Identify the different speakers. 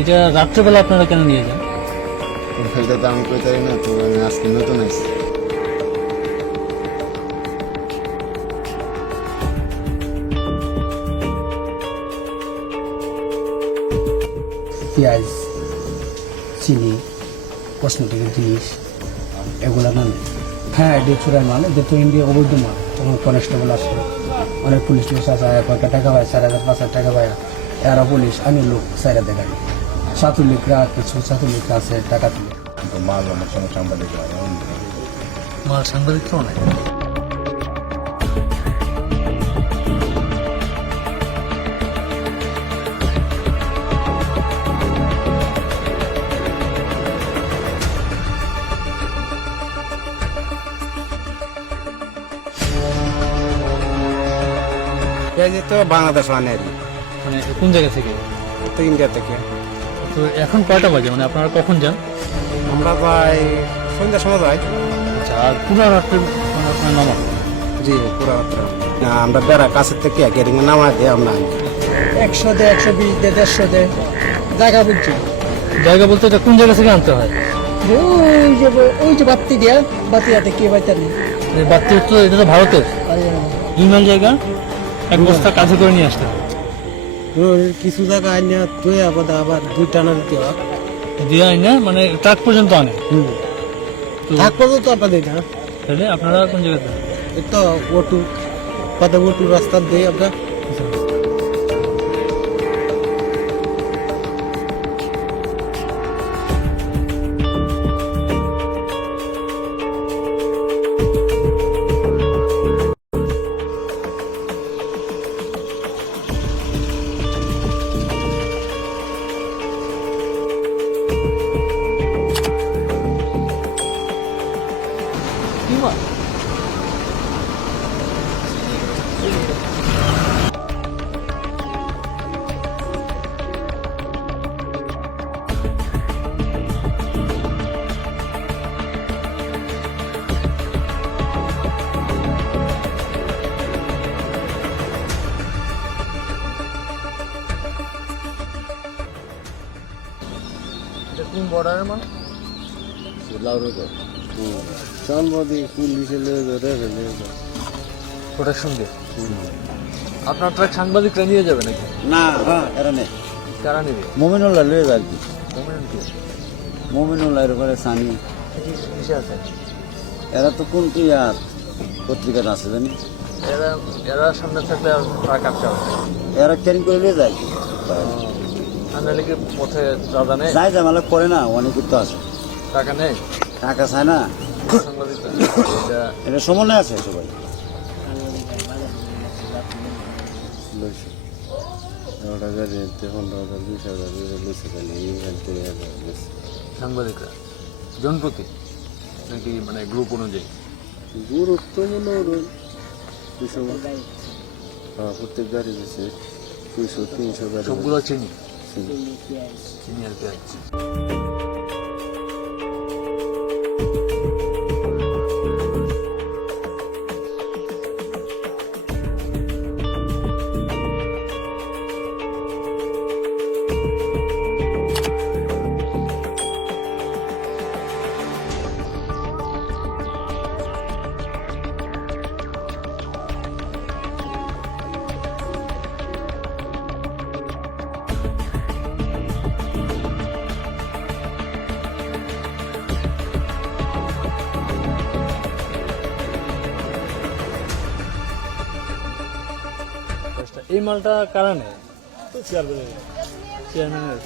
Speaker 1: এটা রাত্রেবেলা আপনারা কেন নিয়ে যান?
Speaker 2: ওইটা তো আমি কইতে পারি না তো আমি আজকে নতুন আইছি।
Speaker 3: পেঁয়াজ চিনি কসমেটিকের জিনিস এগুলো না হ্যাঁ এটি চুরাই মাল এদের তো ইন্ডিয়া অবৈধ মাল। তখন কনস্টেবল আসলো অনেক পুলিশ লোক আছে কয়েকটা টাকা পায়? চার হাজার পাঁচ হাজার টাকা পায়। এরা পুলিশ আমি লোক সাইরা দেখায় ছাত্রলীগরা কিছু ছাত্রলীগরা আছে টাকা তুলে।
Speaker 2: মাল আমার সঙ্গে সাংবাদিক
Speaker 1: মাল সাংবাদিক তো অনেক
Speaker 4: তো বাংলাদেশ আনে।
Speaker 1: মানে কোন জায়গা থেকে?
Speaker 4: তো ইন্ডিয়া থেকে।
Speaker 1: তো এখন কয়টা বাজে? মানে আপনারা কখন যান?
Speaker 4: আমরা যাই সন্ধ্যার সময় যাই।
Speaker 1: আচ্ছা আর পুরো রাত্রে মানে আপনার নামা
Speaker 4: জি পুরো রাত্র। না আমরা বেড়া কাছের থেকে গেরিং নামা দিয়ে আমরা
Speaker 3: একশো দে একশো বিশ দে দেড়শো দে। জায়গা বুঝছি
Speaker 1: জায়গা বলতে এটা কোন জায়গা থেকে আনতে হয়?
Speaker 3: ওই যে ওই যে বাত্তি দিয়া বাতি হাতে কে বাইতে নেই
Speaker 1: এই বাড়তি তো এটা তো ভারতের। দুই মাইল জায়গা এক বস্তা কাজে করে নিয়ে আসতে হয়।
Speaker 3: কিছু জায়গা আইনা তুই আবার আবার দুই টানা দিতে হয়।
Speaker 1: দিয়ে আইনে মানে ট্রাক পর্যন্ত আনে?
Speaker 3: ট্রাক পর্যন্ত আপনার দিই না।
Speaker 1: তাহলে আপনারা কোন জায়গাতে
Speaker 3: তো ওটু পাতা ওটু রাস্তা দিয়ে আমরা।
Speaker 1: কোন বর্ডারের মানে
Speaker 2: লাউরে তো সাংবাদিক পুলিশে লয়ে ধরে ফেলে
Speaker 1: প্রোটেকশন দিয়ে? আপনার ট্রাক সাংবাদিকরা নিয়ে যাবে নাকি?
Speaker 2: না হ্যাঁ এরা নেই।
Speaker 1: কারা নেবে?
Speaker 2: মোমিনুল্লাহ লয়ে যায় আর কি? মোমিনুল্লাহ এর করে সানি
Speaker 1: আছে?
Speaker 2: এরা তো কোন কি আর পত্রিকার আছে জানি।
Speaker 1: এরা এরা সামনে থাকলে ট্রাক আটকা হবে।
Speaker 2: এরা ক্যারিং করে লয়ে যায়
Speaker 1: নাহলে কি পথে দাদা নেই?
Speaker 2: যাই যায় মালা করে না অনেক তো আছে।
Speaker 1: টাকা নেই?
Speaker 2: টাকা চায় না।
Speaker 1: এটা
Speaker 2: সমন্বয় আছে সবাই।
Speaker 1: সাংবাদিকরা জনপ্রতি? নাকি মানে গ্রুপ অনুযায়ী?
Speaker 2: গুরুত্ব মনে হলো দুশো হ্যাঁ প্রত্যেক গাড়ি দিচ্ছে দুইশো তিনশো গাড়ি।
Speaker 1: সবগুলো চিনি?
Speaker 2: দিচ্ছে।
Speaker 1: চিনি আর পেঁয়াজ এই মালটা কারা নেয়? চেয়ারম্যানের